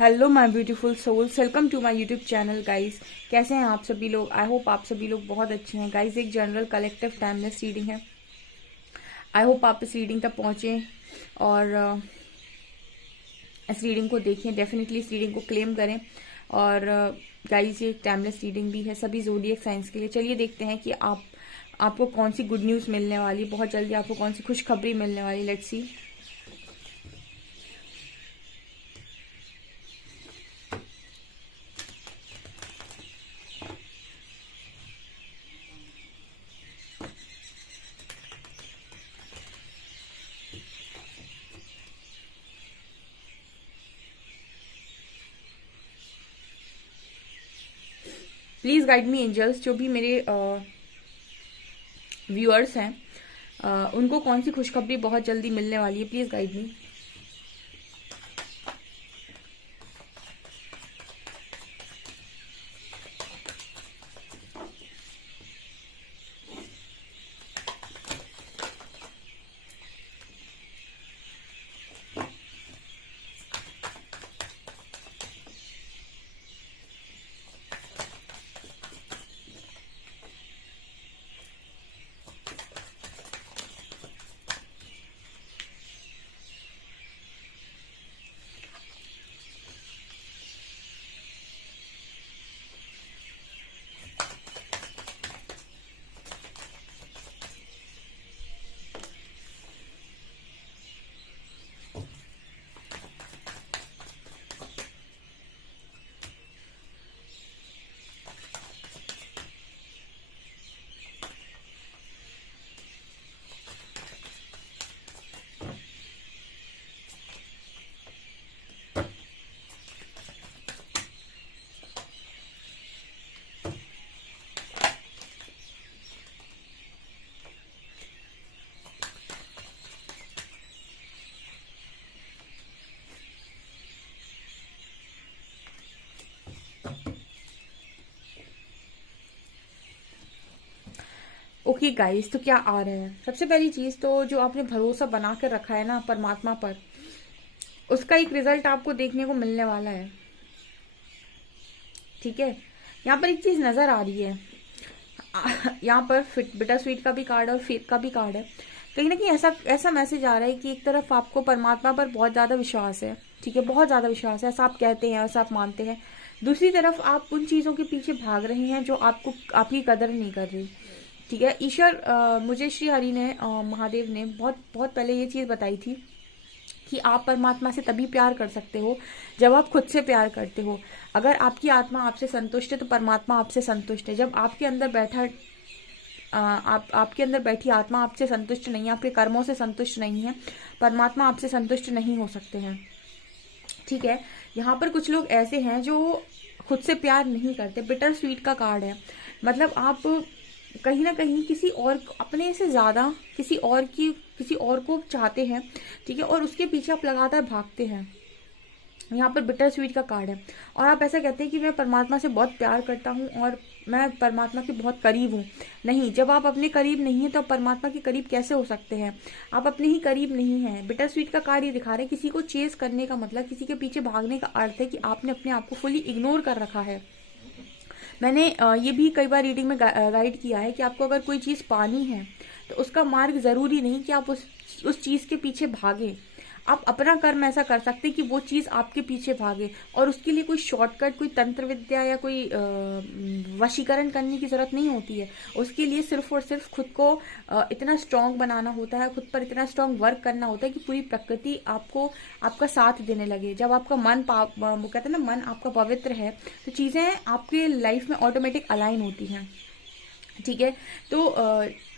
Hello my beautiful souls, welcome to my YouTube channel guys. कैसे हैं आप सभी लोग? आई होप आप सभी लोग बहुत अच्छे हैं गाइस। एक जनरल कलेक्टिव टाइमलेस रीडिंग है। आई होप आप इस रीडिंग तक पहुंचे और इस रीडिंग को देखें। डेफिनेटली इस रीडिंग को क्लेम करें। और गाइस ये टाइमलेस रीडिंग भी है सभी ज़ोडिएक साइंस के लिए। चलिए देखते हैं कि आपको कौन सी गुड न्यूज़ मिलने वाली, बहुत जल्दी आपको कौन सी खुशखबरी मिलने वाली। Let's see. Please guide me angels. जो भी मेरे व्यूअर्स हैं उनको कौन सी खुशखबरी बहुत जल्दी मिलने वाली है, please guide me. Okay guys, तो क्या आ रहे हैं? सबसे पहली चीज तो जो आपने भरोसा बना कर रखा है ना परमात्मा पर, उसका एक रिजल्ट आपको देखने को मिलने वाला है। ठीक है, यहाँ पर एक चीज नजर आ रही है। यहाँ पर फिट बिटर स्वीट का भी कार्ड और फेथ का भी कार्ड है। कहीं ना कहीं ऐसा ऐसा मैसेज आ रहा है कि एक तरफ आपको परमात्मा पर बहुत ज्यादा विश्वास है। ठीक है, बहुत ज्यादा विश्वास है, ऐसा आप कहते हैं, ऐसा आप मानते हैं। दूसरी तरफ आप उन चीजों के पीछे भाग रहे हैं जो आपको आपकी कदर नहीं कर रही। ठीक है, ईश्वर मुझे श्री हरि ने महादेव ने बहुत बहुत पहले ये चीज बताई थी कि आप परमात्मा से तभी प्यार कर सकते हो जब आप खुद से प्यार करते हो। अगर आपकी आत्मा आपसे संतुष्ट है तो परमात्मा आपसे संतुष्ट है। जब आपके अंदर बैठा आपके अंदर बैठी आत्मा आपसे संतुष्ट नहीं है, आपके कर्मों से संतुष्ट नहीं है, परमात्मा आपसे संतुष्ट नहीं हो सकते हैं। ठीक है, यहाँ पर कुछ लोग ऐसे हैं जो खुद से प्यार नहीं करते। बिटर स्वीट का कार्ड है, मतलब आप कहीं ना कहीं किसी और अपने से ज्यादा किसी और को चाहते हैं। ठीक है, और उसके पीछे आप लगातार भागते हैं। यहाँ पर बिटर स्वीट का कार्ड है और आप ऐसा कहते हैं कि मैं परमात्मा से बहुत प्यार करता हूँ और मैं परमात्मा के बहुत करीब हूँ। नहीं, जब आप अपने करीब नहीं है तो आप परमात्मा के करीब कैसे हो सकते हैं? आप अपने ही करीब नहीं है। बिटर स्वीट का कार्ड ये दिखा रहे हैं किसी को चेस करने का मतलब, किसी के पीछे भागने का अर्थ है कि आपने अपने आप को फुली इग्नोर कर रखा है। मैंने ये भी कई बार रीडिंग में गाइड किया है कि आपको अगर कोई चीज़ पानी है तो उसका मार्ग ज़रूरी नहीं कि आप उस चीज़ के पीछे भागे। आप अपना कर्म ऐसा कर सकते हैं कि वो चीज़ आपके पीछे भागे, और उसके लिए कोई शॉर्टकट, कोई तंत्र विद्या या कोई वशीकरण करने की ज़रूरत नहीं होती है। उसके लिए सिर्फ और सिर्फ खुद को इतना स्ट्रांग बनाना होता है, खुद पर इतना स्ट्रांग वर्क करना होता है कि पूरी प्रकृति आपको आपका साथ देने लगे। जब आपका मन वो कहते हैं ना, मन आपका पवित्र है तो चीज़ें आपके लाइफ में ऑटोमेटिक अलाइन होती हैं। ठीक है, तो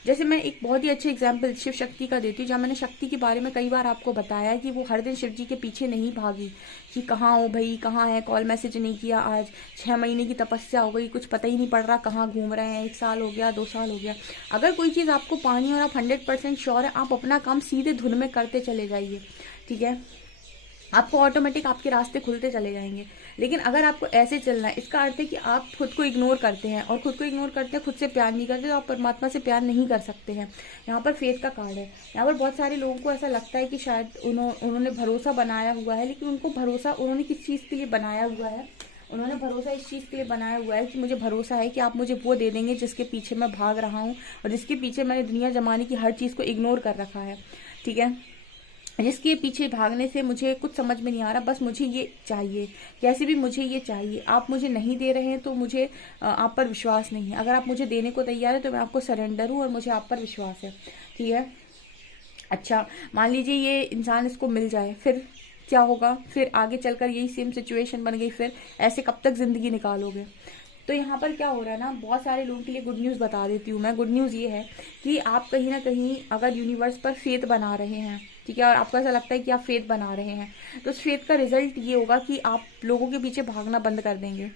जैसे मैं एक बहुत ही अच्छे एग्जाम्पल शिव शक्ति का देती हूँ, जहाँ मैंने शक्ति के बारे में कई बार आपको बताया कि वो हर दिन शिव जी के पीछे नहीं भागी कि कहाँ हो भाई, कहाँ है, कॉल मैसेज नहीं किया, आज 6 महीने की तपस्या हो गई, कुछ पता ही नहीं पड़ रहा कहाँ घूम रहे हैं, 1 साल हो गया, 2 साल हो गया। अगर कोई चीज़ आपको पानी और आप 100% श्योर है, आप अपना काम सीधे धुन में करते चले जाइए। ठीक है, आपको ऑटोमेटिक आपके रास्ते खुलते चले जाएंगे। लेकिन अगर आपको ऐसे चलना है, इसका अर्थ है कि आप खुद को इग्नोर करते हैं, और खुद को इग्नोर करते हैं, खुद से प्यार नहीं करते, तो आप परमात्मा से प्यार नहीं कर सकते हैं। यहाँ पर फेथ का कार्ड है। यहाँ पर बहुत सारे लोगों को ऐसा लगता है कि शायद उन्होंने भरोसा बनाया हुआ है, लेकिन उनको भरोसा उन्होंने किस चीज़ के लिए बनाया हुआ है? उन्होंने भरोसा इस चीज़ के लिए बनाया हुआ है कि मुझे भरोसा है कि आप मुझे वो दे देंगे जिसके पीछे मैं भाग रहा हूँ, और जिसके पीछे मैंने दुनिया जमाने की हर चीज़ को इग्नोर कर रखा है। ठीक है, जिसके पीछे भागने से मुझे कुछ समझ में नहीं आ रहा, बस मुझे ये चाहिए, कैसे भी मुझे ये चाहिए। आप मुझे नहीं दे रहे हैं तो मुझे आप पर विश्वास नहीं है। अगर आप मुझे देने को तैयार है तो मैं आपको सरेंडर हूँ, और मुझे आप पर विश्वास है। ठीक है, अच्छा मान लीजिए ये इंसान इसको मिल जाए, फिर क्या होगा? फिर आगे चलकर यही सेम सिचुएशन बन गई, फिर ऐसे कब तक जिंदगी निकालोगे? तो यहाँ पर क्या हो रहा है ना, बहुत सारे लोगों के लिए गुड न्यूज़ बता देती हूँ मैं। गुड न्यूज़ ये है कि आप कहीं ना कहीं अगर यूनिवर्स पर फेथ बना रहे हैं, ठीक है, और आपको ऐसा लगता है कि आप फेथ बना रहे हैं, तो उस फेथ का रिजल्ट ये होगा कि आप लोगों के पीछे भागना बंद कर देंगे।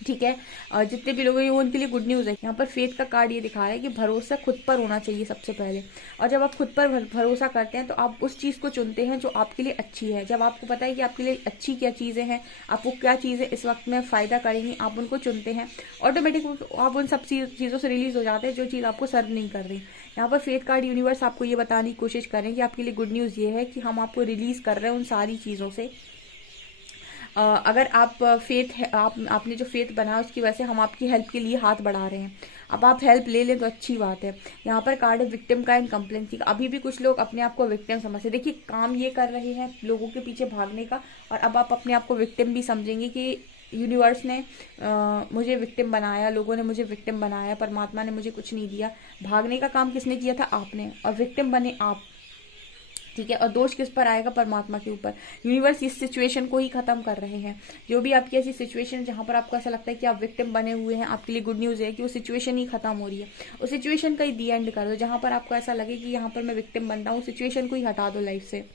ठीक है, जितने भी लोग हैं वो उनके लिए गुड न्यूज़ है। यहाँ पर फेथ का कार्ड ये दिखा रहा है कि भरोसा खुद पर होना चाहिए सबसे पहले, और जब आप खुद पर भरोसा करते हैं तो आप उस चीज़ को चुनते हैं जो आपके लिए अच्छी है। जब आपको पता है कि आपके लिए अच्छी क्या चीज़ें हैं, आपको क्या चीज़ें इस वक्त में फ़ायदा करेंगी, आप उनको चुनते हैं। ऑटोमेटिक आप उन सब चीज़ों से रिलीज हो जाते हैं जो चीज़ आपको सर्व नहीं कर रही। यहाँ पर फेथ कार्ड यूनिवर्स आपको ये बताने की कोशिश करें कि आपके लिए गुड न्यूज़ ये है कि हम आपको रिलीज़ कर रहे हैं उन सारी चीज़ों से। अगर आप फेथ है, आपने जो फेथ बनाया उसकी वजह से हम आपकी हेल्प के लिए हाथ बढ़ा रहे हैं। अब आप हेल्प ले लें तो अच्छी बात है। यहाँ पर कार्ड है विक्टिम का एंड कंप्लेंसी का। अभी भी कुछ लोग अपने आप को विक्टिम समझते, देखिए काम ये कर रहे हैं लोगों के पीछे भागने का, और अब आप अपने आप को विक्टिम भी समझेंगे कि यूनिवर्स ने मुझे विक्टिम बनाया, लोगों ने मुझे विक्टिम बनाया, परमात्मा ने मुझे कुछ नहीं दिया। भागने का काम किसने किया था? आपने, और विक्टिम बने आप। ठीक है, और दोष किस पर आएगा? परमात्मा के ऊपर। यूनिवर्स इस सिचुएशन को ही खत्म कर रहे हैं। जो भी आपकी ऐसी सिचुएशन जहां पर आपको ऐसा लगता है कि आप विक्टिम बने हुए हैं, आपके लिए गुड न्यूज़ है कि वो सिचुएशन ही खत्म हो रही है। उस सिचुएशन का ही दी एंड कर दो। जहां पर आपको ऐसा लगे कि यहाँ पर मैं विक्टिम बन रहा हूँ, सिचुएशन को ही हटा दो लाइफ से।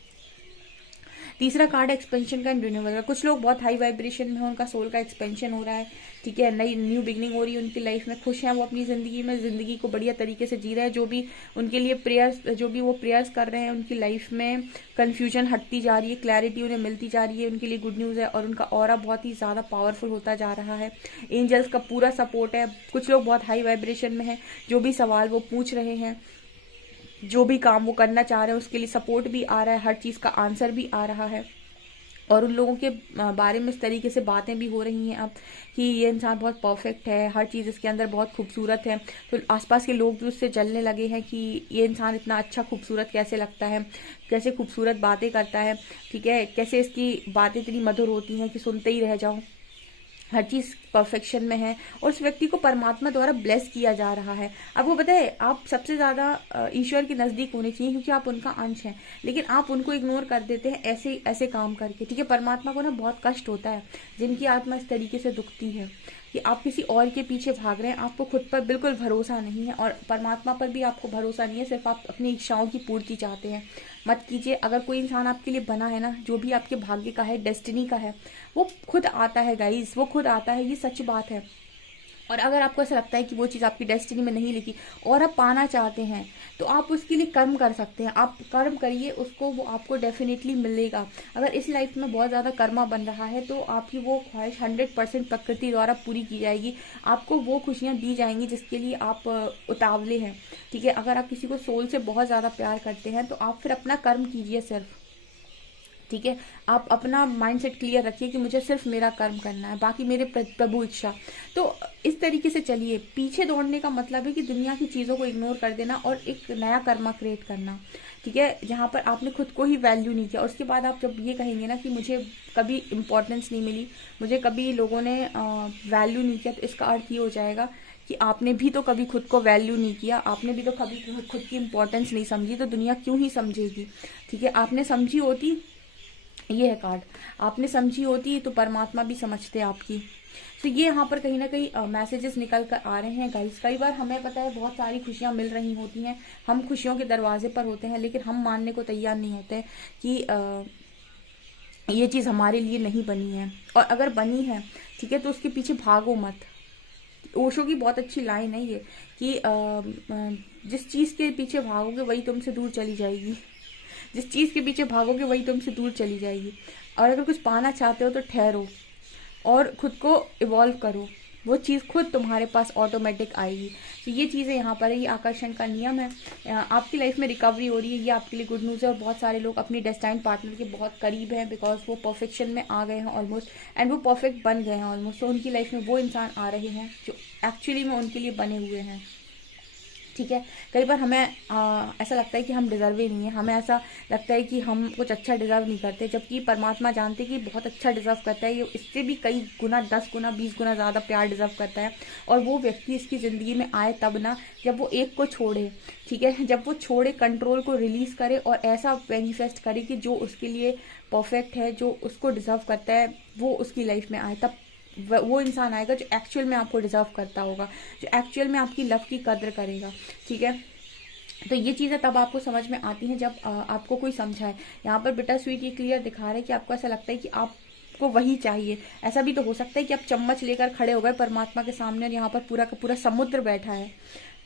तीसरा कार्ड एक्सपेंशन का एंड रिन्यूअल का। कुछ लोग बहुत हाई वाइब्रेशन में हैं, उनका सोल का एक्सपेंशन हो रहा है। ठीक है, नई न्यू बिगनिंग हो रही है उनकी लाइफ में, खुश हैं वो अपनी ज़िंदगी में, ज़िंदगी को बढ़िया तरीके से जी रहे हैं। जो भी उनके लिए प्रेयर्स, जो भी वो प्रेयर्स कर रहे हैं, उनकी लाइफ में कन्फ्यूजन हटती जा रही है, क्लैरिटी उन्हें मिलती जा रही है, उनके लिए गुड न्यूज़ है। और उनका ऑरा बहुत ही ज़्यादा पावरफुल होता जा रहा है। एंजल्स का पूरा सपोर्ट है। कुछ लोग बहुत हाई वाइब्रेशन में हैं, जो भी सवाल वो पूछ रहे हैं, जो भी काम वो करना चाह रहे हैं, उसके लिए सपोर्ट भी आ रहा है, हर चीज़ का आंसर भी आ रहा है। और उन लोगों के बारे में इस तरीके से बातें भी हो रही हैं अब कि ये इंसान बहुत परफेक्ट है, हर चीज़ इसके अंदर बहुत खूबसूरत है। तो आसपास के लोग भी उससे जलने लगे हैं कि ये इंसान इतना अच्छा खूबसूरत कैसे लगता है, कैसे खूबसूरत बातें करता है। ठीक है, कैसे इसकी बातें इतनी मधुर होती हैं कि सुनते ही रह जाओ। हर चीज़ परफेक्शन में है, और उस व्यक्ति को परमात्मा द्वारा ब्लेस किया जा रहा है। आपको पता है आप सबसे ज़्यादा ईश्वर के नज़दीक होने चाहिए, क्योंकि आप उनका अंश हैं, लेकिन आप उनको इग्नोर कर देते हैं ऐसे ऐसे काम करके। ठीक है, परमात्मा को ना बहुत कष्ट होता है जिनकी आत्मा इस तरीके से दुखती है कि आप किसी और के पीछे भाग रहे हैं, आपको खुद पर बिल्कुल भरोसा नहीं है, और परमात्मा पर भी आपको भरोसा नहीं है, सिर्फ आप अपनी इच्छाओं की पूर्ति चाहते हैं। मत कीजिए। अगर कोई इंसान आपके लिए बना है ना, जो भी आपके भाग्य का है, डेस्टिनी का है, वो खुद आता है गाइस, वो खुद आता है, ये सच बात है। और अगर आपको ऐसा लगता है कि वो चीज़ आपकी डेस्टिनी में नहीं लिखी और आप पाना चाहते हैं, तो आप उसके लिए कर्म कर सकते हैं। आप कर्म करिए उसको, वो आपको डेफिनेटली मिलेगा। अगर इस लाइफ में बहुत ज़्यादा कर्मा बन रहा है तो आपकी वो ख्वाहिश 100% प्रकृति द्वारा पूरी की जाएगी। आपको वो खुशियाँ दी जाएंगी जिसके लिए आप उतावले हैं। ठीक है, अगर आप किसी को सोल से बहुत ज़्यादा प्यार करते हैं तो आप फिर अपना कर्म कीजिए सिर्फ। ठीक है, आप अपना माइंडसेट क्लियर रखिए कि मुझे सिर्फ मेरा कर्म करना है, बाकी मेरे प्रभु इच्छा। तो इस तरीके से चलिए। पीछे दौड़ने का मतलब है कि दुनिया की चीज़ों को इग्नोर कर देना और एक नया कर्मा क्रिएट करना। ठीक है, जहाँ पर आपने खुद को ही वैल्यू नहीं किया, उसके बाद आप जब ये कहेंगे ना कि मुझे कभी इम्पोर्टेंस नहीं मिली, मुझे कभी लोगों ने वैल्यू नहीं किया, तो इसका अर्थ ये हो जाएगा कि आपने भी तो कभी खुद को वैल्यू नहीं किया, आपने भी तो कभी खुद की इम्पोर्टेंस नहीं समझी, तो दुनिया क्यों ही समझेगी। ठीक है, आपने समझी होती, ये है कार्ड, आपने समझी होती तो परमात्मा भी समझते आपकी। तो ये यहाँ पर कहीं ना कहीं मैसेजेस निकल कर आ रहे हैं गाइस। कई बार हमें पता है बहुत सारी खुशियाँ मिल रही होती हैं, हम खुशियों के दरवाजे पर होते हैं, लेकिन हम मानने को तैयार नहीं होते कि ये चीज़ हमारे लिए नहीं बनी है, और अगर बनी है ठीक है तो उसके पीछे भागो मत। ओशो की बहुत अच्छी लाइन है ये कि जिस चीज़ के पीछे भागोगे वही तुमसे दूर चली जाएगी। जिस चीज़ के पीछे भागोगे वही तुमसे दूर चली जाएगी। और अगर कुछ पाना चाहते हो तो ठहरो और खुद को इवॉल्व करो, वो चीज़ खुद तुम्हारे पास ऑटोमेटिक आएगी। तो ये चीज़ें यहाँ पर है, ये आकर्षण का नियम है। आपकी लाइफ में रिकवरी हो रही है, ये आपके लिए गुड न्यूज़ है। और बहुत सारे लोग अपनी डेस्टाइन पार्टनर के बहुत करीब हैं, बिकॉज वो परफेक्शन में आ गए हैं ऑलमोस्ट, एंड वो परफेक्ट बन गए हैं ऑलमोस्ट। तो उनकी लाइफ में वो इंसान आ रहे हैं जो एक्चुअली में उनके लिए बने हुए हैं। ठीक है, कई बार हमें ऐसा लगता है कि हम डिज़र्व ही नहीं है, हमें ऐसा लगता है कि हम कुछ अच्छा डिज़र्व नहीं करते, जबकि परमात्मा जानते हैं कि बहुत अच्छा डिज़र्व करता है, ये इससे भी कई गुना 10 गुना 20 गुना ज़्यादा प्यार डिज़र्व करता है। और वो व्यक्ति इसकी ज़िंदगी में आए तब ना, जब वो एक को छोड़े, ठीक है, जब वो छोड़े, कंट्रोल को रिलीज़ करे और ऐसा मैनिफेस्ट करे कि जो उसके लिए परफेक्ट है, जो उसको डिज़र्व करता है, वो उसकी लाइफ में आए। तब वो इंसान आएगा जो एक्चुअल में आपको डिजर्व करता होगा, जो एक्चुअल में आपकी लव की कद्र करेगा। ठीक है, तो ये चीज़ें तब आपको समझ में आती हैं जब आपको कोई समझाए। यहाँ पर बिटर स्वीट ये क्लियर दिखा रहा है कि आपको ऐसा लगता है कि आपको वही चाहिए। ऐसा भी तो हो सकता है कि आप चम्मच लेकर खड़े हो गए परमात्मा के सामने और यहाँ पर पूरा का पूरा समुद्र बैठा है।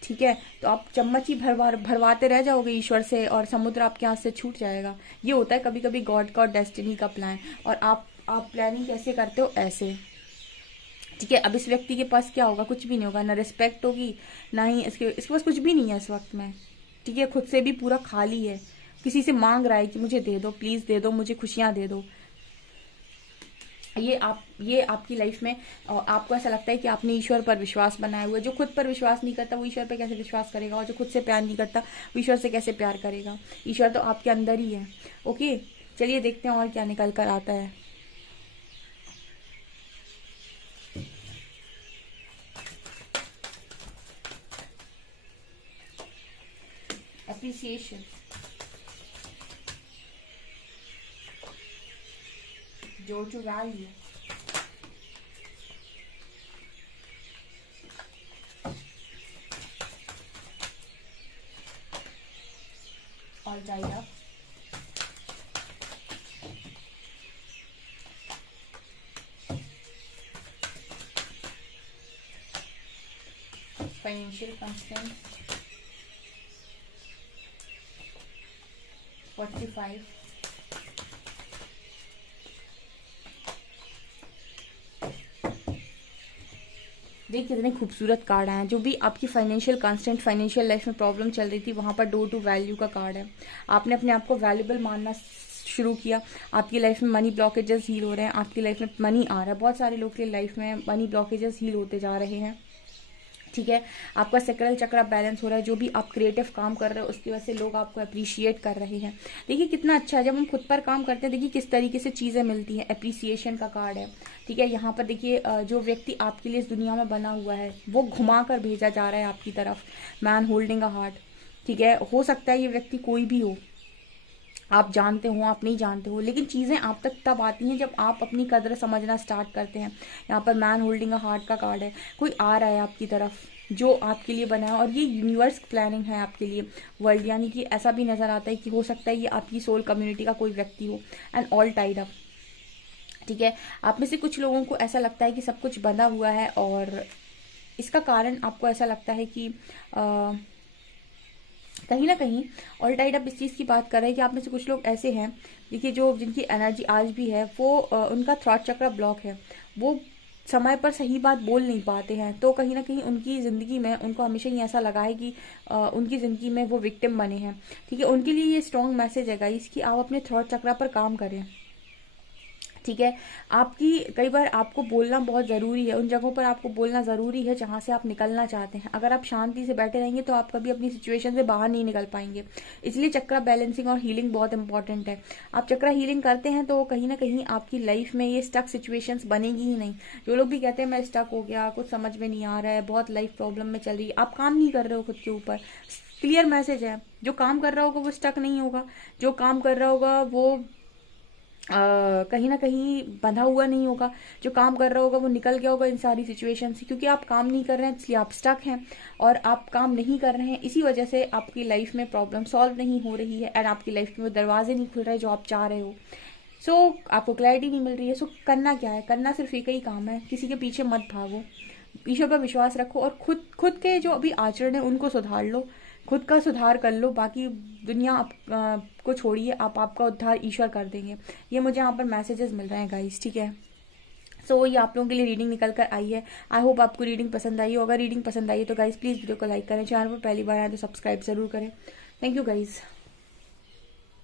ठीक है, तो आप चम्मच ही भरवाते रह जाओगे ईश्वर से और समुद्र आपके हाथ से छूट जाएगा। ये होता है कभी कभी गॉड का और डेस्टिनी का प्लान। और आप प्लानिंग कैसे करते हो? ऐसे। ठीक है, अब इस व्यक्ति के पास क्या होगा? कुछ भी नहीं होगा, ना रिस्पेक्ट होगी, ना ही इसके पास कुछ भी नहीं है इस वक्त में। ठीक है, खुद से भी पूरा खाली है, किसी से मांग रहा है कि मुझे दे दो, प्लीज दे दो, मुझे खुशियां दे दो। ये आपकी लाइफ में आपको ऐसा लगता है कि आपने ईश्वर पर विश्वास बनाया हुआ है। जो खुद पर विश्वास नहीं करता वो ईश्वर पर कैसे विश्वास करेगा? और जो खुद से प्यार नहीं करता वो ईश्वर से कैसे प्यार करेगा? ईश्वर तो आपके अंदर ही है। ओके, चलिए देखते हैं और क्या निकल कर आता है। एप्रिसिएशन, जो to value, all tied up, financial constraints, 45, देखिए कितने खूबसूरत कार्ड हैं। जो भी आपकी फाइनेंशियल कांस्टेंट, फाइनेंशियल लाइफ में प्रॉब्लम चल रही थी, वहाँ पर डोर टू वैल्यू का कार्ड है। आपने अपने आप को वैल्यूबल मानना शुरू किया, आपकी लाइफ में मनी ब्लॉकेजेस हील हो रहे हैं, आपकी लाइफ में मनी आ रहा है। बहुत सारे लोग की लाइफ में मनी ब्लॉकेजेस हील होते जा रहे हैं। ठीक है, आपका सेक्रल चक्र बैलेंस हो रहा है। जो भी आप क्रिएटिव काम कर रहे हो उसकी वजह से लोग आपको अप्रिशिएट कर रहे हैं। देखिए कितना अच्छा है जब हम खुद पर काम करते हैं। देखिए किस तरीके से चीज़ें मिलती हैं। एप्रिसिएशन का कार्ड है। ठीक है, यहाँ पर देखिए जो व्यक्ति आपके लिए इस दुनिया में बना हुआ है वो घुमा कर भेजा जा रहा है आपकी तरफ। Man holding a heart. ठीक है, हो सकता है ये व्यक्ति कोई भी हो, आप जानते हो, आप नहीं जानते हो, लेकिन चीज़ें आप तक तब आती हैं जब आप अपनी कदर समझना स्टार्ट करते हैं। यहाँ पर मैन होल्डिंग अ हार्ट का कार्ड है। कोई आ रहा है आपकी तरफ जो आपके लिए बना है, और ये यूनिवर्स प्लानिंग है आपके लिए, वर्ल्ड। यानी कि ऐसा भी नजर आता है कि हो सकता है ये आपकी सोल कम्युनिटी का कोई व्यक्ति हो, एंड ऑल टाइड अप। ठीक है, आप में से कुछ लोगों को ऐसा लगता है कि सब कुछ बंधा हुआ है, और इसका कारण आपको ऐसा लगता है कि कहीं ना कहीं ऑल टाइड अप इस चीज़ की बात कर रहे हैं कि आप में से कुछ लोग ऐसे हैं, देखिए, जो जिनकी एनर्जी आज भी है वो उनका थ्रॉट चक्र ब्लॉक है। वो समय पर सही बात बोल नहीं पाते हैं, तो कहीं ना कहीं उनकी ज़िंदगी में उनको हमेशा ही ऐसा लगा है कि उनकी ज़िंदगी में वो विक्टिम बने हैं। ठीक है, उनके लिए ये स्ट्रॉन्ग मैसेज है गाइस कि आप अपने थ्रॉट चक्र पर काम करें। ठीक है, आपकी कई बार आपको बोलना बहुत ज़रूरी है, उन जगहों पर आपको बोलना ज़रूरी है जहाँ से आप निकलना चाहते हैं। अगर आप शांति से बैठे रहेंगे तो आप कभी अपनी सिचुएशन से बाहर नहीं निकल पाएंगे। इसलिए चक्र बैलेंसिंग और हीलिंग बहुत इंपॉर्टेंट है। आप चक्र हीलिंग करते हैं तो कहीं ना कहीं आपकी लाइफ में ये स्टक सिचुएशंस बनेगी ही नहीं। जो लोग भी कहते हैं मैं स्टक हो गया, कुछ समझ में नहीं आ रहा है, बहुत लाइफ प्रॉब्लम में चल रही है, आप काम नहीं कर रहे हो खुद के ऊपर। क्लियर मैसेज है, जो काम कर रहा होगा वो स्टक नहीं होगा, जो काम कर रहा होगा वो कहीं ना कहीं बंधा हुआ नहीं होगा, जो काम कर रहा होगा वो निकल गया होगा इन सारी सिचुएशन से। क्योंकि आप काम नहीं कर रहे हैं इसलिए आप स्टक हैं, और आप काम नहीं कर रहे हैं इसी वजह से आपकी लाइफ में प्रॉब्लम सॉल्व नहीं हो रही है, एंड आपकी लाइफ में वो दरवाजे नहीं खुल रहे जो आप चाह रहे हो। सो आपको क्लैरिटी नहीं मिल रही है। सो करना क्या है? करना सिर्फ एक ही काम है, किसी के पीछे मत भागो, ईश्वर पर विश्वास रखो, और खुद के जो अभी आचरण है उनको सुधार लो। खुद का सुधार कर लो, बाकी दुनिया को छोड़िए, आप आपका उद्धार ईश्वर कर देंगे। ये मुझे यहाँ पर मैसेजेस मिल रहे हैं गाइस, ठीक है। सो ये आप लोगों के लिए रीडिंग निकल कर आई है। आई होप आपको रीडिंग पसंद आई हो। अगर रीडिंग पसंद आई है तो गाइस प्लीज़ वीडियो को लाइक करें, चैनल पर पहली बार आए तो सब्सक्राइब जरूर करें। Thank you guys.